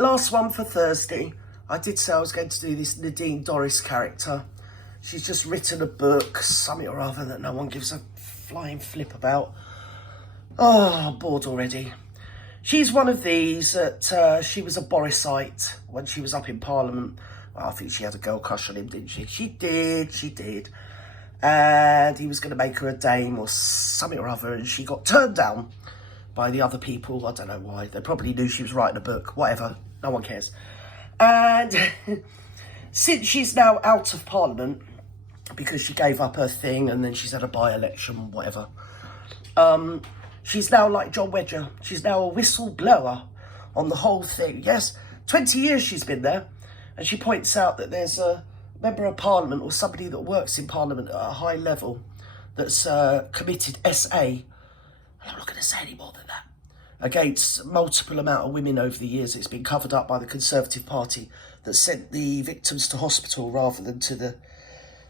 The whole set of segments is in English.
Last one for Thursday. I did say I was going to do this Nadine Dorris character. She's just written a book, something or other that no one gives a flying flip about. Oh, I'm bored already. She's one of these that she was a Borisite when she was up in Parliament. Well, I think she had a girl crush on him, didn't she? She did. And he was going to make her a dame or something or other, and she got turned down by the other people. I don't know why. They probably knew she was writing a book. Whatever. No one cares. And since she's now out of Parliament, because she gave up her thing and then she's had a by-election, whatever, she's now like John Wedger. She's now a whistleblower on the whole thing. Yes, 20 years she's been there. And she points out that there's a member of Parliament or somebody that works in Parliament at a high level that's committed SA. I'm not going to say any more than that. Against multiple amount of women over the years. It's been covered up by the Conservative Party that sent the victims to hospital rather than to the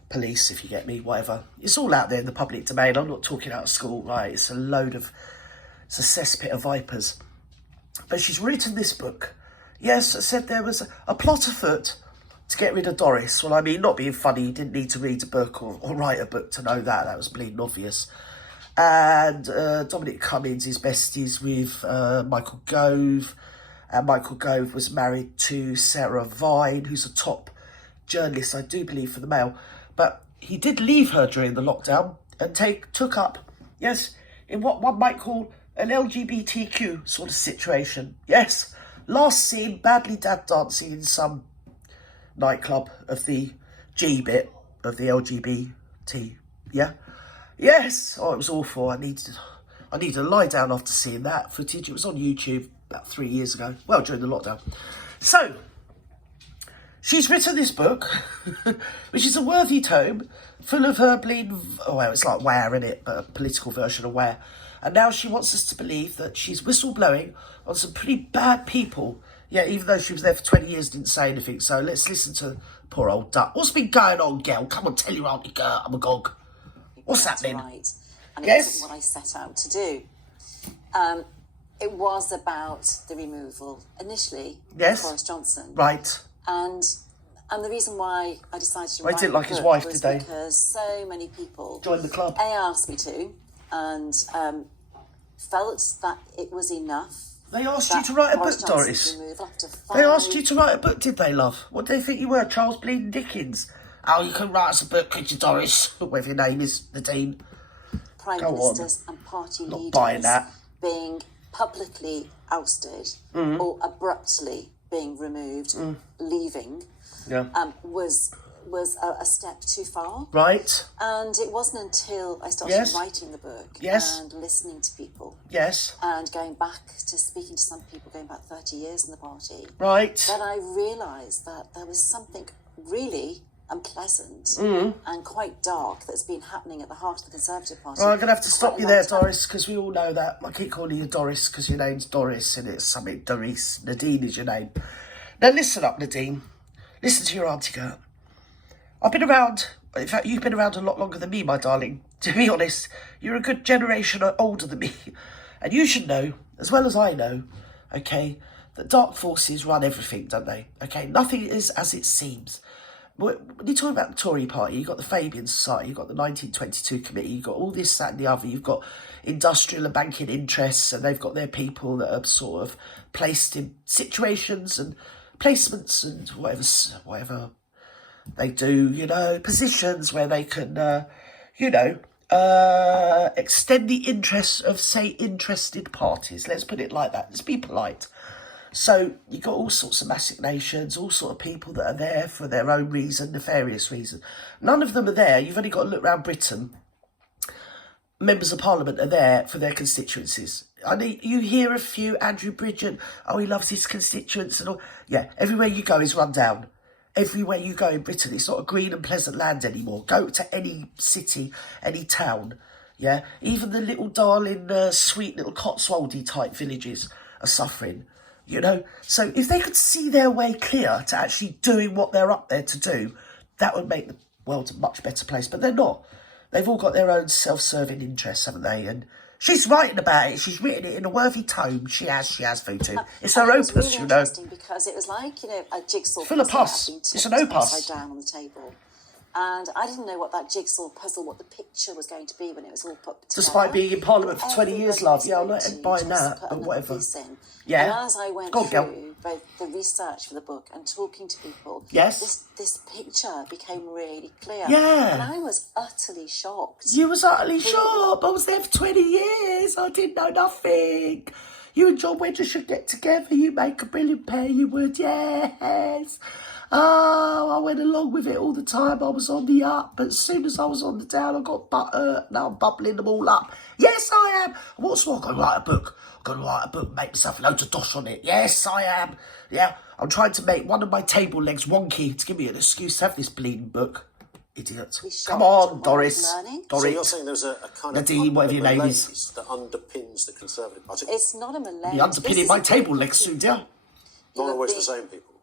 police, if you get me, whatever. It's all out there in the public domain. I'm not talking out of school, right? It's a cesspit of vipers. But she's written this book. Yes, I said there was a plot afoot to get rid of Dorris. Well, I mean, not being funny, you didn't need to read a book or write a book to know that. That was bleeding obvious. And Dominic Cummings is besties with Michael Gove. And Michael Gove was married to Sarah Vine, who's a top journalist, I do believe, for the Mail. But he did leave her during the lockdown and took up, yes, in what one might call an LGBTQ sort of situation. Yes, last seen badly dad dancing in some nightclub of the G bit of the LGBT, yeah? Yes! Oh, it was awful. I needed to lie down after seeing that footage. It was on YouTube about 3 years ago. Well, during the lockdown. So, she's written this book, which is a worthy tome, full of her well, it's like Where, innit? But a political version of Where. And now she wants us to believe that she's whistleblowing on some pretty bad people. Yeah, even though she was there for 20 years, didn't say anything. So let's listen to poor old duck. What's been going on, girl? Come on, tell your auntie girl I'm a gog. What's happening? Right. And it yes? wasn't what I set out to do. It was about the removal, initially, yes? of Boris Johnson. Right. And the reason why I decided to write didn't like his wife, did they? Because so many people joined the club. Asked me to, and felt that it was enough. They asked you to write a book, Doris. They asked you to write a book, did they, love? What do they think you were, Charles Bleeding Dickens? Oh, you can write us a book, could you, Doris? Whatever your name is, Nadine. Prime Ministers and party leaders not buying that. Being publicly ousted or abruptly being removed, leaving, was a step too far. Right. And it wasn't until I started writing the book and listening to people and going back to speaking to some people going back 30 years in the party that I realised that there was something really unpleasant and quite dark that's been happening at the heart of the Conservative Party. Well, I'm going to have to stop you there, Doris, because we all know that. I keep calling you Doris because your name's Doris and it's something Doris. Nadine is your name. Now listen up, Nadine. Listen to your auntie girl. I've been around, in fact, you've been around a lot longer than me, my darling. To be honest, you're a good generation older than me. And you should know, as well as I know, okay, that dark forces run everything, don't they? Okay, nothing is as it seems. When you're talking about the Tory party, you've got the Fabian Society, you've got the 1922 committee, you've got all this, that and the other, you've got industrial and banking interests, and they've got their people that are sort of placed in situations and placements and whatever they do, you know, positions where they can, extend the interests of, say, interested parties. Let's put it like that. Let's be polite. So you've got all sorts of assignations, all sorts of people that are there for their own reason, nefarious reason. None of them are there. You've only got to look around Britain. Members of Parliament are there for their constituencies. I mean, you hear a few, Andrew Bridgen, oh, he loves his constituents and all. Yeah, everywhere you go is run down. Everywhere you go in Britain, it's not a green and pleasant land anymore. Go to any city, any town, yeah? Even the little darling, sweet little Cotswoldy type villages are suffering. You know, so if they could see their way clear to actually doing what they're up there to do, that would make the world a much better place. But they're not. They've all got their own self-serving interests, haven't they? And She's writing about it. She's written it in a worthy tome. She has, Voodoo. It's her opus, really you know. Interesting because it was like, you know, a jigsaw full of pus. It's an opus. Upside down on the table. And I didn't know what that jigsaw puzzle, what the picture was going to be when it was all put together. Despite being in Parliament for 20 years, love. Yeah, I'm not buying that, but whatever. Yeah. And as I went through both the research for the book and talking to people, this picture became really clear. Yeah. And I was utterly shocked. You was utterly shocked. I was there for 20 years. I didn't know nothing. You and John Wedger should get together. You make a brilliant pair, you would. Yes. Oh, I went along with it all the time. I was on the up, but as soon as I was on the down, I got butter. Now I'm bubbling them all up. Yes, I am. What's wrong? I'm going to write a book. I'm going to write a book, make myself loads of dosh on it. Yes, I am. Yeah, I'm trying to make one of my table legs wonky to give me an excuse to have this bleeding book. Idiot. Come on, Doris. So you're saying there's a kind Nadine, of whatever your name is, that underpins the Conservative Party? It's not a malaise. The underpinning my table legs, Sue, dear. Not always the same people.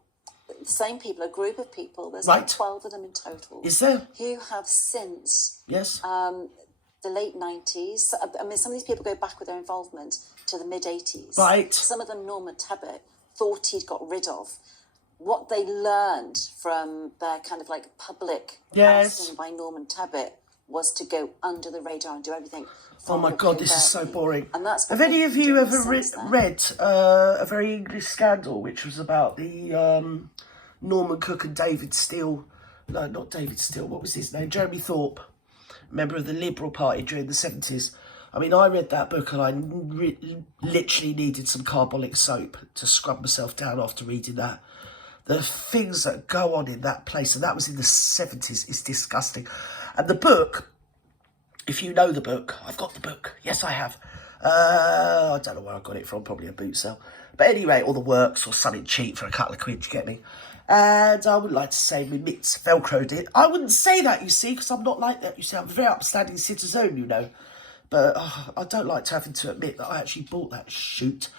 The same people, a group of people. There's like 12 of them in total. Is there? Who have since the late 90s. I mean, some of these people go back with their involvement to the mid-80s. Right. Some of them Norman Tebbit thought he'd got rid of. What they learned from their kind of like public ousting by Norman Tebbit was to go under the radar and do everything. Oh my God, this is so boring. And that's have any of you ever read A Very English Scandal, which was about the Norman Cook and David Steele? No, not David Steele. What was his name? Jeremy Thorpe, member of the Liberal Party during the 70s. I mean, I read that book and I literally needed some carbolic soap to scrub myself down after reading that. The things that go on in that place, and that was in the 70s, is disgusting. And the book, if you know the book, I've got the book. Yes, I have. I don't know where I got it from, probably a boot sale. But anyway, or the works or something cheap for a couple of quid, you get me? And I would like to say my mitts velcroed it. I wouldn't say that, you see, because I'm not like that. You see, I'm a very upstanding citizen, you know. But I don't like having to admit that I actually bought that shoot.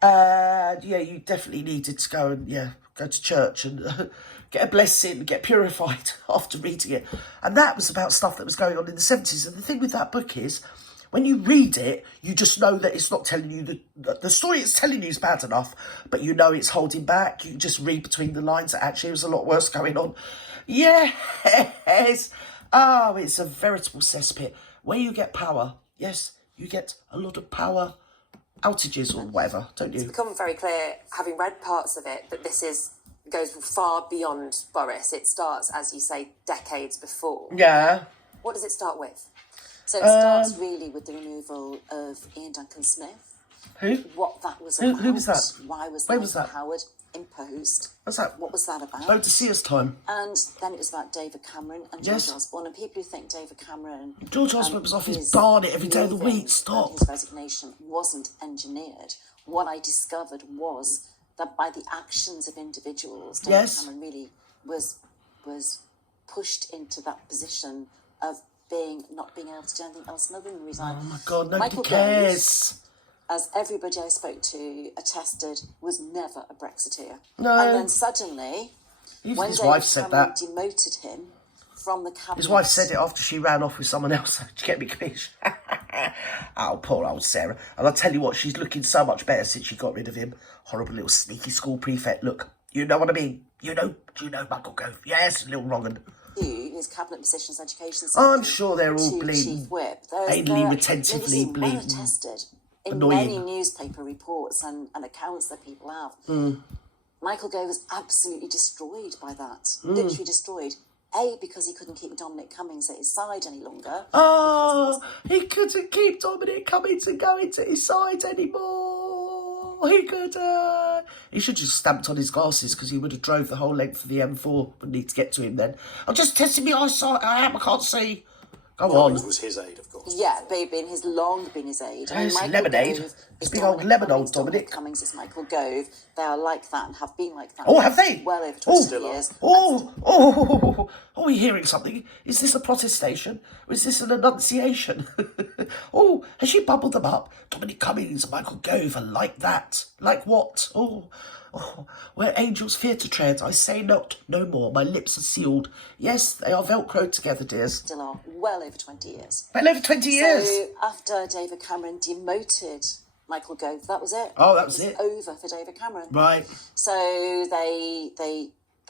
And yeah, you definitely needed to go and, go to church and get a blessing, get purified after reading it. And that was about stuff that was going on in the 70s. And the thing with that book is, when you read it, you just know that it's not telling you the story it's telling you is bad enough, but you know it's holding back. You just read between the lines that actually there's a lot worse going on. Yes. Oh, it's a veritable cesspit. Where you get power, yes, you get a lot of power outages or whatever, don't you? It's become very clear, having read parts of it, that goes far beyond Boris. It starts, as you say, decades before. Yeah. What does it start with? So it starts really with the removal of Ian Duncan Smith. Who? What that was about. Who was that? Why was Where was that? Howard imposed? What's that? What was that about? Oh, to see us time. And then it was about David Cameron and George Osborne. And people who think David Cameron... George Osborne was off his barnet every day of the week. Stop. His resignation wasn't engineered. What I discovered was that by the actions of individuals, David Cameron really was pushed into that position of not being able to do anything else other than resign. Oh my God, nobody Michael cares. Gove, as everybody I spoke to attested, was never a Brexiteer. No. And then suddenly, when his David wife said Cameron that. demoted him from the cabinet... His wife said it after she ran off with someone else. Did you get me, Kamish? Oh, poor old Sarah. And I'll tell you what, she's looking so much better since she got rid of him. Horrible little sneaky school prefect. Look, you know what I mean? You know Michael Gove? Yes, little wrong-un. His cabinet positions, education... I'm sure they're all bleeding. Chief Whip. Anally, retentively bleeding. Well attested in annoying. Many newspaper reports and accounts that people have. Michael Gove was absolutely destroyed by that. Literally destroyed. A, because he couldn't keep Dominic Cummings at his side any longer. Oh, he couldn't keep Dominic Cummings and going to his side anymore. He couldn't. He should just stamped on his glasses because he would have drove the whole length of the M4. Wouldn't need to get to him then. I'm just testing my eyesight. I can't see. Go on. Cummings was his aide, of course. Yeah, long been his aide. Yes, lemonade. It's big old lemonade, Dominic. Cummings is Michael Gove. They are like that and have been like that. Oh, have they? Well over 20 years. Are we hearing something? Is this a protestation? Or is this an annunciation? Oh, has she bubbled them up? Dominic Cummings and Michael Gove are like that. Like what? Oh, where angels fear to tread, I say not no more. My lips are sealed. Yes, they are velcroed together, dears. Still are well over 20 years. Well over 20 years. So after David Cameron demoted Michael Gove, that was it. Oh, that was it. Over for David Cameron. Right. So they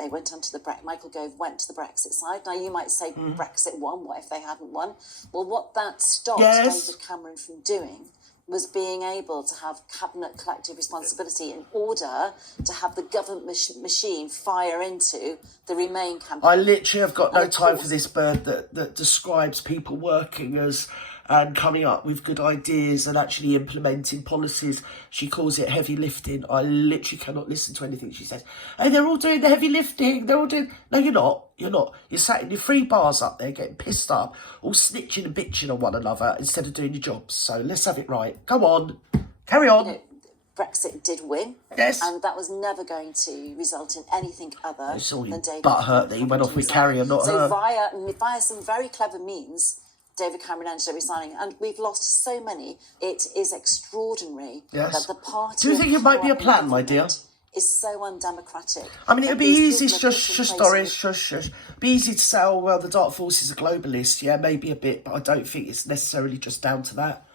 went onto the Michael Gove went to the Brexit side. Now you might say Brexit won. What if they hadn't won? Well, what that stopped David Cameron from doing was being able to have cabinet collective responsibility in order to have the government machine fire into the Remain campaign. I literally have got no time for this bird that describes people working as and coming up with good ideas and actually implementing policies. She calls it heavy lifting. I literally cannot listen to anything she says. Hey, they're all doing the heavy lifting. They're all doing... No, you're not. You're not. You're sat in your 3 bars up there getting pissed up, all snitching and bitching on one another instead of doing your jobs. So let's have it right. Come on. Carry on. You know, Brexit did win. Yes. And that was never going to result in anything other than David butthurt that he went off with Carrier, not her. So via some very clever means, David Cameron ended up resigning, and we've lost so many. It is extraordinary that the party... Do you think it might be a plan, my dear? Is so undemocratic. I mean, it'd be easy, shush, Doris, shush. It'd be easy to say, oh, well, the Dark Forces are globalist. Yeah, maybe a bit, but I don't think it's necessarily just down to that.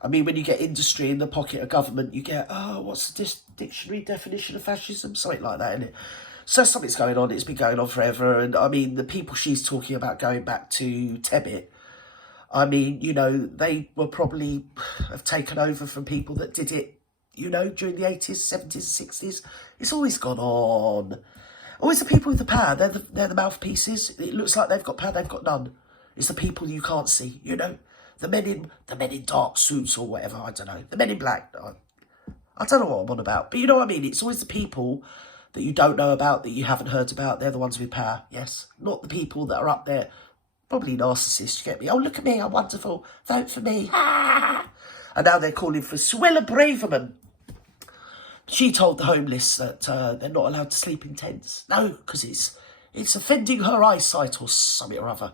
I mean, when you get industry in the pocket of government, you get, oh, what's the dictionary definition of fascism? Something like that, isn't it? So something's going on. It's been going on forever. And, I mean, the people she's talking about going back to Tebbit, I mean, you know, they were probably have taken over from people that did it, you know, during the 80s, 70s, 60s. It's always gone on. Always the people with the power. They're the mouthpieces. It looks like they've got power. They've got none. It's the people you can't see, you know. The men in dark suits or whatever, I don't know. The men in black. I don't know what I'm on about. But you know what I mean? It's always the people that you don't know about, that you haven't heard about. They're the ones with power, yes. Not the people that are up there. Probably narcissists, you get me? Oh, look at me, I'm wonderful. Vote for me. Ah! And now they're calling for Suella Braverman. She told the homeless that they're not allowed to sleep in tents. No, because it's offending her eyesight or something or other.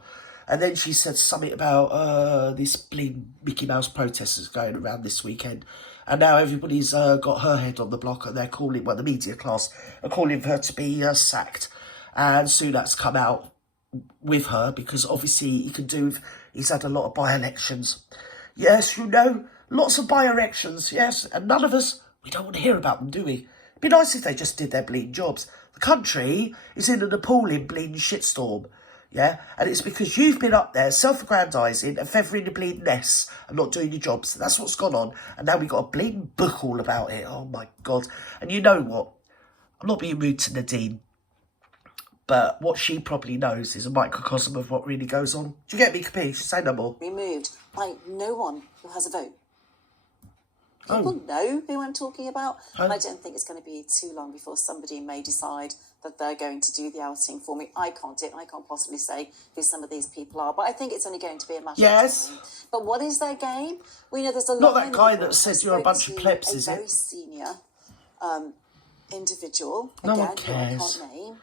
And then she said something about this bleeding Mickey Mouse protesters going around this weekend. And now everybody's got her head on the block and they're calling, well, the media class are calling for her to be sacked. And Sunak's come out with her because obviously he's had a lot of by-elections. Yes, you know, lots of by-elections, yes. And none of us, we don't want to hear about them, do we? It'd be nice if they just did their bleeding jobs. The country is in an appalling bleeding shitstorm. Yeah, and it's because you've been up there self-aggrandising and feathering the bleeding nests and not doing your jobs. That's what's gone on. And now we've got a bleeding book all about it. Oh, my God. And you know what? I'm not being rude to Nadine, but what she probably knows is a microcosm of what really goes on. Do you get me, Capiche? Say no more. Removed by no one who has a vote. People know who I'm talking about. And I don't think it's going to be too long before somebody may decide that they're going to do the outing for me. I can't possibly say who some of these people are, but I think it's only going to be a matter of time. But what is their game? We know there's a lot. Not that guy that says you're a bunch of plebs, is it? A very senior individual. No again, one cares. Who I can't name.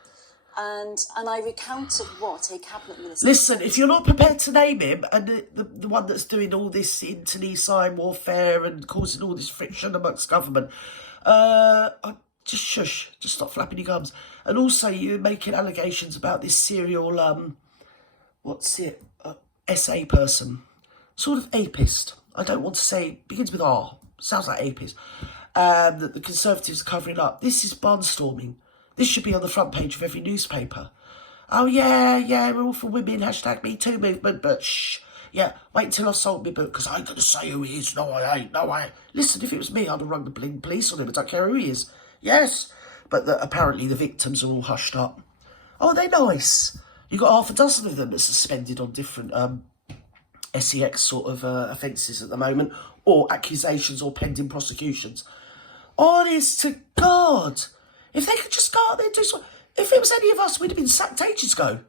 And I recounted what a cabinet minister... Listen, if you're not prepared to name him, and the one that's doing all this internecine warfare and causing all this friction amongst government, just shush, just stop flapping your gums. And also, you're making allegations about this serial, SA person, sort of apist. I don't want to say, begins with R, sounds like apist, that the Conservatives are covering up. This is barnstorming. This should be on the front page of every newspaper. Oh, yeah, we're all for women, #MeToo movement, but shh. Yeah, wait until I sold my book, because I ain't going to say who he is. No, I ain't. Listen, if it was me, I'd have rung the police on him. I don't care who he is. Yes. But apparently the victims are all hushed up. Oh, they're nice. You've got half a dozen of them that's suspended on different SEX sort of offences at the moment, or accusations or pending prosecutions. Honest to God. If they could just go out there and do something. If it was any of us, we'd have been sacked ages ago.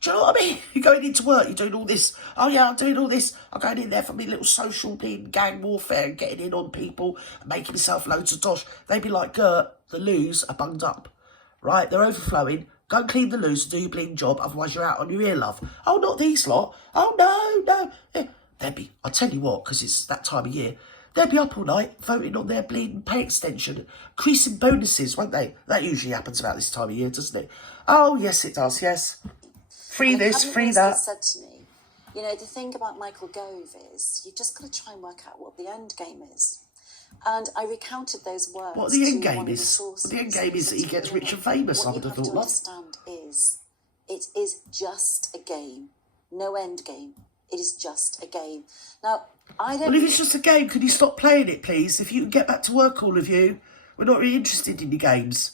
Do you know what I mean? You're going into work, you're doing all this. Oh, yeah, I'm doing all this. I'm going in there for me little social gang warfare and getting in on people and making myself loads of dosh. They'd be like, Gert, the loos are bunged up. Right? They're overflowing. Go and clean the loos and do your bleeding job, otherwise you're out on your ear, love. Oh, not these lot. Oh, no. They'd be, I'll tell you what, because it's that time of year, They'll be up all night voting on their bleeding pay extension, increasing bonuses, won't they? That usually happens about this time of year, doesn't it? Oh, yes, it does, yes. Free this, free that. Said to me, you know, the thing about Michael Gove is you've just got to try and work out what the end game is. And I recounted those words. What the end game is? The end game is that he gets rich and famous, I would have thought. What you have to understand is, it is just a game. No end game. It is just a game. Now, I don't... Well, if it's just a game, could you stop playing it, please? If you can get back to work, all of you. We're not really interested in your games.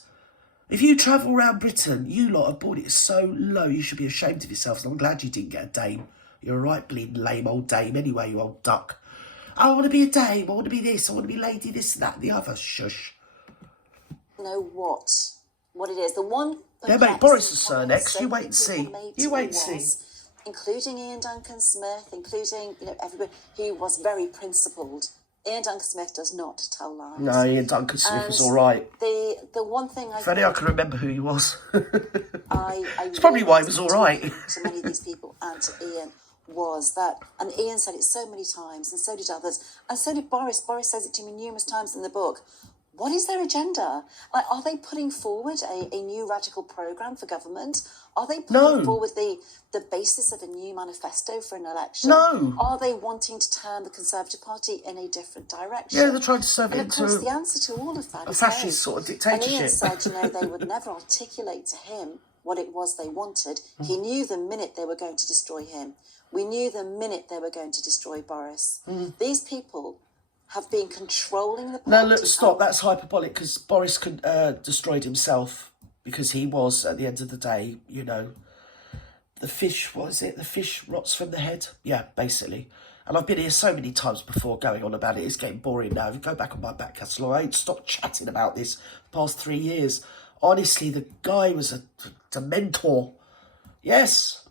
If you travel around Britain, you lot have bought it so low, you should be ashamed of yourselves. And I'm glad you didn't get a dame. You're a right bleeding lame old dame anyway, you old duck. I want to be a dame, I want to be this, I want to be lady this, that, the other. Shush. Know what it is. The one... Yeah, mate, Boris is Sir next. You wait and see. You wait and see. Including Ian Duncan Smith, including, you know, everybody who was very principled. Ian Duncan Smith does not tell lies. No, Ian Duncan Smith was all right. The one thing I... If only I can remember who he was. It's probably why he was all right. To many of these people and to Ian was that, and Ian said it so many times, and so did others, and so did Boris. Boris says it to me numerous times in the book. What is their agenda? Like, are they putting forward a new radical programme for government? Are they putting forward the basis of a new manifesto for an election? No. Are they wanting to turn the Conservative Party in a different direction? Yeah, they're trying to serve it into... And of course, the answer to all of that is a fascist sort of dictatorship. And Ian said, you know, they would never articulate to him what it was they wanted. He knew the minute they were going to destroy him. We knew the minute they were going to destroy Boris. These people have been controlling the party. No, look, stop. That's hyperbolic because Boris destroyed himself because he was, at the end of the day, you know, the fish, what is it? The fish rots from the head? Yeah, basically. And I've been here so many times before going on about it. It's getting boring now. If you go back on my back catalogue, I ain't stopped chatting about this the past 3 years. Honestly, the guy was a dementor. Yes.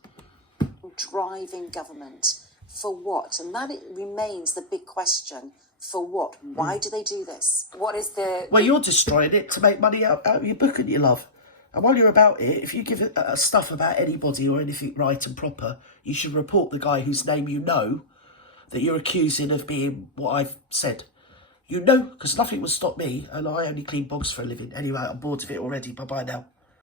Driving government. For what? And that remains the big question. For what? Why do they do this? What is the... Well, you're destroying it to make money out of your book, and you love. And while you're about it, if you give stuff about anybody or anything right and proper, you should report the guy whose name you know that you're accusing of being what I've said. You know, because nothing will stop me, and I only clean bogs for a living. Anyway, I'm bored of it already. Bye-bye now.